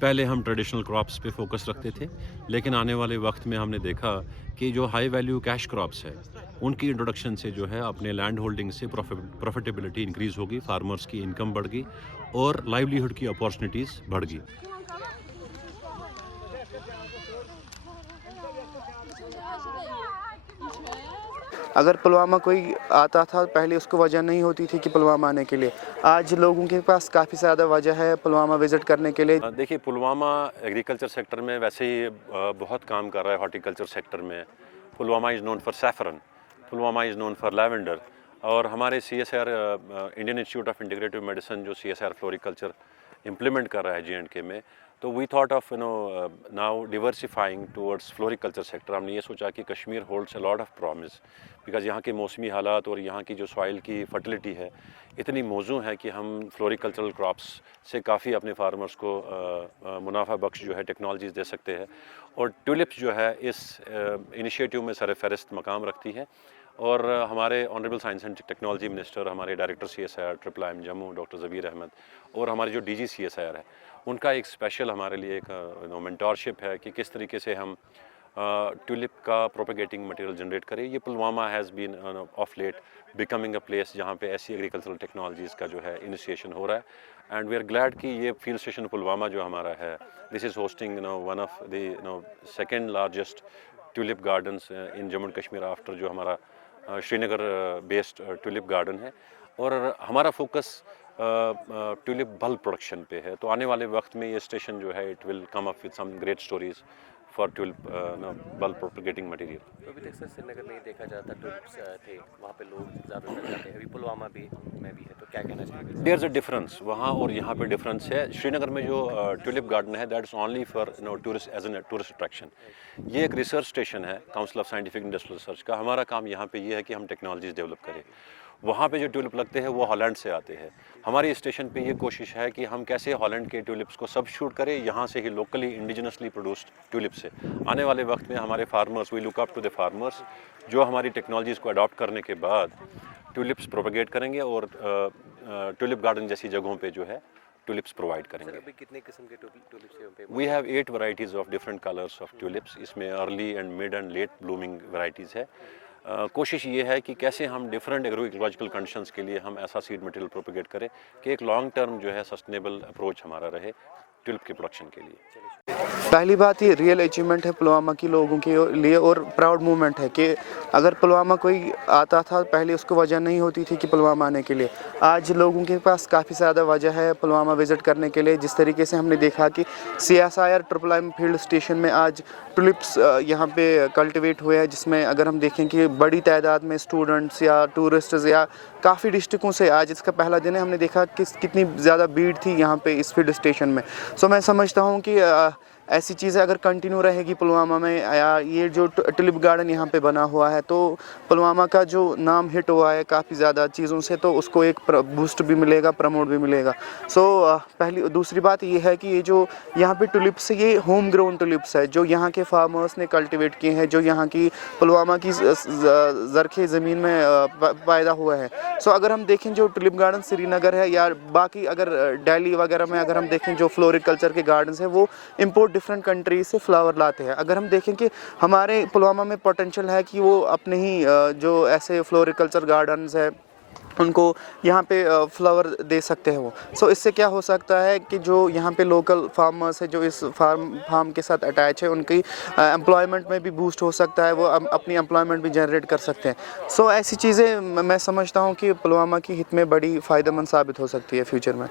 پہلے ہم traditional crops پہ فوکس رکھتے تھے، لیکن آنے والے وقت میں ہم نے دیکھا کہ جو ہائی ویلیو کیش کراپس ہے ان کی انٹروڈکشن سے جو ہے اپنے لینڈ ہولڈنگ سے پروفیٹیبلٹی انکریز ہوگی، فارمرز کی انکم بڑھ گئی اور لائیولیہڈ کی اپارچونیٹیز بڑھ گئی۔ اگر پلوامہ کوئی آتا تھا پہلے اس کو وجہ نہیں ہوتی تھی کہ پلوامہ آنے کے لیے، آج لوگوں کے پاس کافی زیادہ وجہ ہے پلوامہ وزٹ کرنے کے لیے۔ دیکھیے پلوامہ ایگریکلچر سیکٹر میں ویسے ہی بہت کام کر رہا ہے، ہارٹیکلچر سیکٹر میں۔ Pulwama is known for saffron, Pulwama is known for lavender, اور ہمارے C S R Indian Institute of Integrative Medicine جو C S R floriculture implement کر رہا ہے جے اینڈ کے میں، تو we thought of now diversifying towards floriculture sector. ہم نے یہ سوچا کہ Kashmir holds a lot of promise, because یہاں کے موسمی حالات اور یہاں کی جو سوائل کی فرٹیلیٹی ہے اتنی موزوں ہے کہ ہم فلوریکلچرل کراپس سے کافی اپنے فارمرز کو منافع بخش جو ہے ٹیکنالوجیز دے سکتے ہیں، اور ٹیولپس جو ہے اس انیشیٹو میں سر فہرست مقام رکھتی ہے۔ اور ہمارے honourable science and technology minister, ہمارے director C S I R triple I M Jammu doctor Zabeer Ahmed, اور ہمارے جو D G C S I R ہے، ان کا ایک اسپیشل ہمارے لیے ایک مینٹورشپ ہے کہ کس طریقے سے ہم ٹیولپ کا پروپیگیٹنگ مٹیریل جنریٹ کرے۔ یہ Pulwama has been of late becoming a place جہاں پہ ایسی ایگریکلچرل ٹیکنالوجیز کا جو ہے انیشیشن ہو رہا ہے، اینڈ وی آر گلیڈ کہ یہ فیلڈ اسٹیشن پلوامہ جو ہمارا ہے، this is hosting one of the second largest tulip gardens in Jammu and Kashmir after جو ہمارا Srinagar based tulip garden ہے، اور ہمارا فوکس ٹیولپ بلک پروڈکشن پہ ہے۔ تو آنے والے وقت میں یہ اسٹیشن جو ہے it will come up with some great stories for tulip bulk propagating material. تو ابھی تک سر سری نگر میں یہ دیکھا جاتا ٹولپس تھے، وہاں پہ لوگ زیادہ تر جاتے ہیں، ابھی پلوامہ میں بھی ہے، تو کیا کہنا چاہیں گے؟ دیر از اے ڈفرنس، وہاں اور یہاں پہ ڈفرنس ہے۔ شری نگر میں جو ٹیولپ گارڈن ہے that is only for tourist as an tourist attraction. یہ ایک ریسرچ اسٹیشن ہے council of scientific industrial research کا۔ ہمارا کام یہاں پہ یہ ہے کہ ہم ٹیکنالوجیز ڈیولپ کریں۔ وہاں پہ جو ٹیولپ لگتے ہیں وہ ہالینڈ سے آتے ہیں۔ ہماری اسٹیشن پہ یہ کوشش ہے کہ ہم کیسے ہالینڈ کے ٹیولپس کو سبسٹیوٹ کریں یہاں سے ہی لوکلی انڈیجنسلی پروڈیوسڈ ٹیولپ سے۔ آنے والے وقت میں ہمارے farmers, we look up to the farmers جو ہماری ٹیکنالوجیز کو اڈاپٹ کرنے کے بعد ٹیولپس پروپیگیٹ کریں گے اور ٹیولپ گارڈن جیسی جگہوں پہ جو ہے ٹیولپس پرووائڈ کریں گے۔ ابھی کتنے قسم کے ٹولپس ہیں؟ We have 8 varieties of different colours of tulips, اس میں early and mid and late blooming varieties ہے۔ کوشش یہ ہے کہ کیسے ہم ڈفرنٹ ایگرو ایکولوجیکل کنڈیشنز کے لیے ہم ایسا سیڈ مٹیریل پروپیگیٹ کریں کہ ایک لانگ ٹرم جو ہے سسٹینیبل اپروچ ہمارا رہے ٹیولپ کی پروڈکشن کے لیے۔ پہلی بات یہ ریئل اچیومنٹ ہے پلوامہ کی لوگوں کے لیے اور پراؤڈ مومنٹ ہے کہ اگر پلوامہ کوئی آتا تھا پہلے اس کو وجہ نہیں ہوتی تھی کہ پلوامہ آنے کے لیے، آج لوگوں کے پاس کافی زیادہ وجہ ہے پلوامہ وزٹ کرنے کے لیے۔ جس طریقے سے ہم نے دیکھا کہ C S I R triple I M field station میں آج ٹولپس یہاں پہ کلٹیویٹ ہوئے ہیں، جس میں اگر ہم دیکھیں کہ بڑی تعداد میں اسٹوڈنٹس یا ٹورسٹز یا کافی ڈسٹرکوں سے، آج اس کا پہلا دن ہے، ہم نے دیکھا کہ کتنی زیادہ بھیڑ تھی یہاں پہ اس فیلڈ اسٹیشن میں۔ سو میں سمجھتا ہوں کہ ایسی چیزیں اگر کنٹینیو رہے گی پلوامہ میں، یا یہ جو ٹولپ گارڈن یہاں پہ بنا ہوا ہے، تو پلوامہ کا جو نام ہٹ ہوا ہے کافی زیادہ چیزوں سے، تو اس کو ایک بوسٹ بھی ملے گا، پروموٹ بھی ملے گا۔ سو دوسری بات یہ ہے کہ یہ جو یہاں پہ ٹولپس، یہ ہوم گرون ٹولپس ہے جو یہاں کے فارمرز نے کلٹیویٹ کیے ہیں، جو یہاں کی پلوامہ کی زرخیز زمین میں پیدا ہوا ہے۔ سو اگر ہم دیکھیں جو ٹولپ گارڈن سری نگر ہے یا باقی اگر دہلی وغیرہ میں اگر ہم دیکھیں جو فلوریکلچر کے گارڈنز ہیں، وہ امپورٹ ڈفرینٹ کنٹریز سے فلاور لاتے ہیں۔ اگر ہم دیکھیں کہ ہمارے پلوامہ میں پوٹینشیل ہے کہ وہ اپنے ہی جو ایسے فلوریکلچر گارڈنز ہیں ان کو یہاں پہ فلاور دے سکتے ہیں وہ۔ سو اس سے کیا ہو سکتا ہے کہ جو یہاں پہ لوکل فارمرز ہیں جو اس فارم کے ساتھ اٹیچ ہے، ان کی امپلائمنٹ میں بھی بوسٹ ہو سکتا ہے، وہ اپنی امپلائمنٹ بھی جنریٹ کر سکتے ہیں۔ سو ایسی چیزیں میں سمجھتا ہوں کہ پلوامہ کی ہت میں بڑی فائدہ مند ثابت ہو سکتی ہے فیوچر میں۔